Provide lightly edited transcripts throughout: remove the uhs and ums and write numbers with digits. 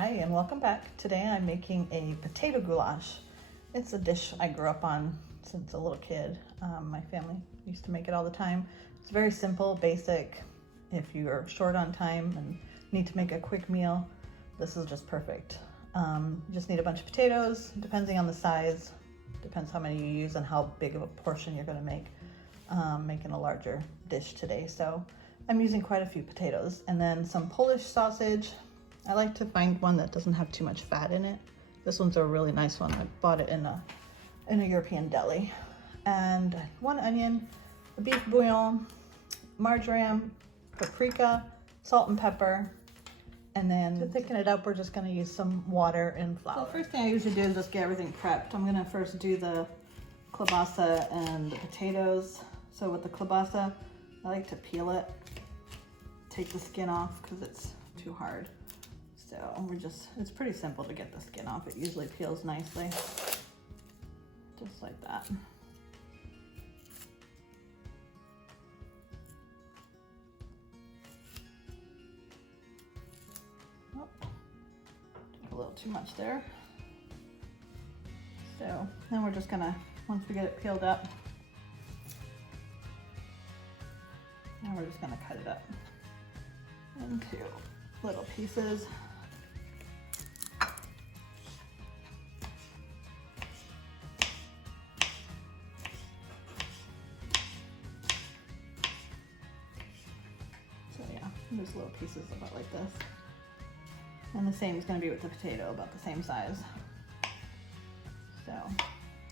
Hi and welcome back. Today I'm making a potato goulash. It's a dish I grew up on since a little kid. My family used to make it all the time. It's very simple, basic. If you're short on time and need to make a quick meal, this is just perfect. You just need a bunch of potatoes, depending on the size, depends how many you use and how big of a portion you're gonna make. Making a larger dish today, so I'm using quite a few potatoes. And then some Polish sausage. I like to find one that doesn't have too much fat in it. This one's a really nice one. I bought it in a European deli. And 1 onion, a beef bouillon, marjoram, paprika, salt and pepper. And then to thicken it up, we're just gonna use some water and flour. So the first thing I usually do is just get everything prepped. I'm gonna first do the klobasa and the potatoes. So with the klobasa, I like to peel it, take the skin off because it's too hard. So it's pretty simple to get the skin off. It usually peels nicely, just like that. Oh, took a little too much there. So then we're just gonna, once we get it peeled up, now we're just gonna cut it up into little pieces. Just little pieces about like this. And the same is going to be with the potato, about the same size. So,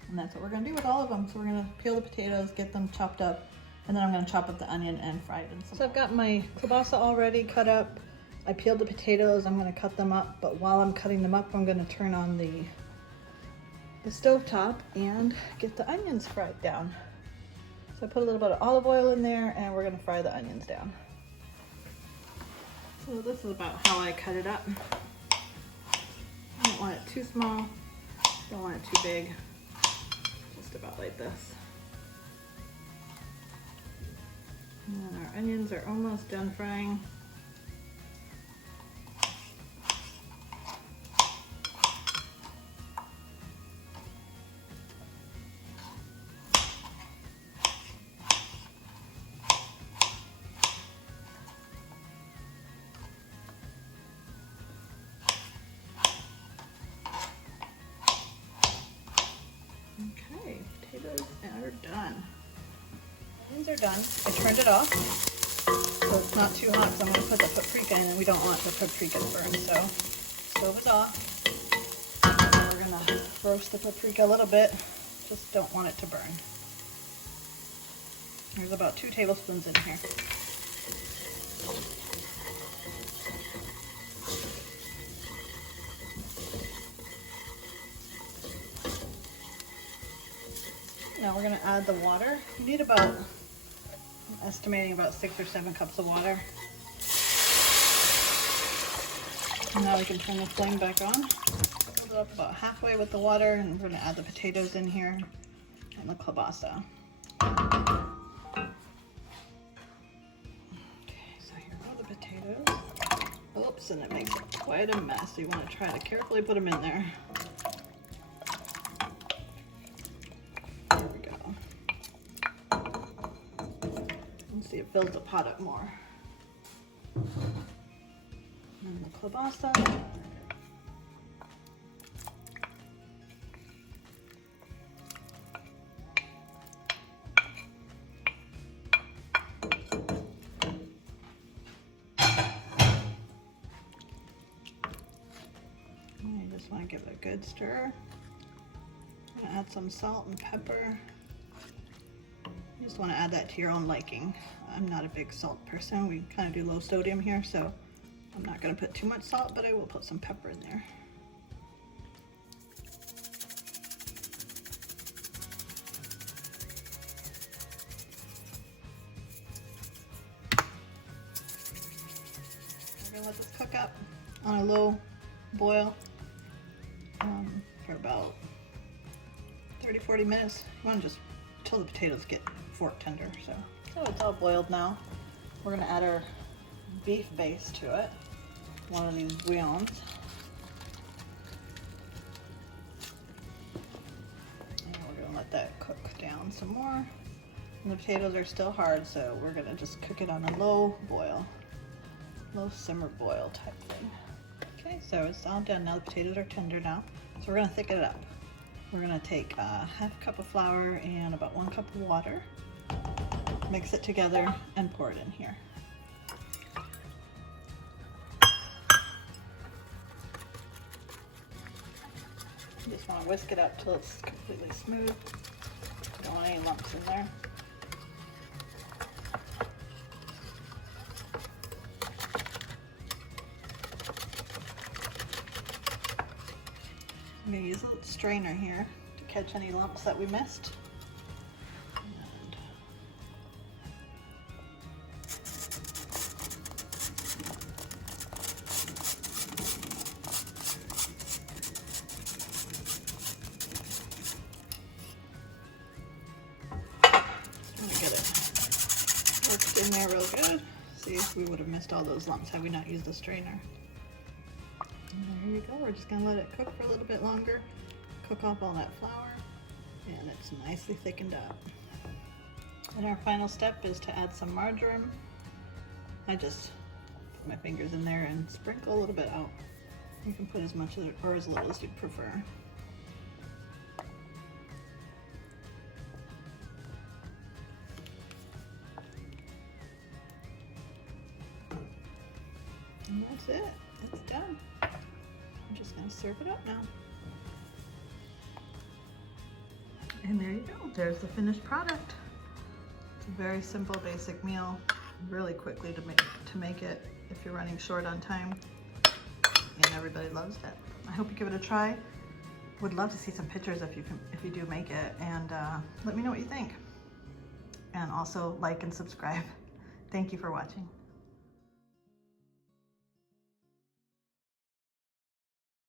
and that's what we're going to do with all of them. So we're going to peel the potatoes, get them chopped up, and then I'm going to chop up the onion and fry it in some. So I've got my kielbasa already cut up. I peeled the potatoes. I'm going to cut them up, but while I'm cutting them up, I'm going to turn on the stove top and get the onions fried down. So I put a little bit of olive oil in there, and we're going to fry the onions down. So this is about how I cut it up. I don't want it too small, don't want it too big, just about like this. And then our onions are almost done frying. Okay, potatoes are done. Onions are done. I turned it off, so it's not too hot, so I'm going to put the paprika in, and we don't want the paprika to burn, so stove is off. And we're going to roast the paprika a little bit, just don't want it to burn. There's about 2 tablespoons in here. Now we're going to add the water. You need about, I'm estimating about 6 or 7 cups of water. And now we can turn the flame back on. Fill it up about halfway with the water, and we're going to add the potatoes in here and the kielbasa. Okay, so here are the potatoes. Oops, and it makes it quite a mess. So you want to try to carefully put them in there. See, it fills the pot up more. And the kielbasa. And you just want to give it a good stir. I'm going to add some salt and pepper. You just want to add that to your own liking. I'm not a big salt person. We kind of do low sodium here, so I'm not going to put too much salt, but I will put some pepper in there. We're going to let this cook up on a low boil for about 30-40 minutes. You want to just until the potatoes get fork tender. So it's all boiled now. We're gonna add our beef base to it. One of these bouillons. some more. And the potatoes are still hard, so we're gonna just cook it on a low boil, low simmer boil type thing. Okay, so it's all done now. The potatoes are tender now, so we're gonna thicken it up. We're gonna take a half cup of flour and about 1 cup of water, mix it together and pour it in here. You just want to whisk it up till it's completely smooth. Don't want any lumps in there. I'm going to use a little strainer here to catch any lumps that we missed. Get it worked in there real good. See if we would have missed all those lumps had we not used the strainer. And there you go. We're just gonna let it cook for a little bit longer, cook off all that flour, and it's nicely thickened up. And our final step is to add some marjoram. I just put my fingers in there and sprinkle a little bit out. You can put as much or as little as you prefer. And that's it. It's done. I'm just going to serve it up now. And there you go. There's the finished product. It's a very simple, basic meal. Really quickly to make it if you're running short on time. And everybody loves it. I hope you give it a try. Would love to see some pictures if you do make it, and let me know what you think. And also like and subscribe. Thank you for watching.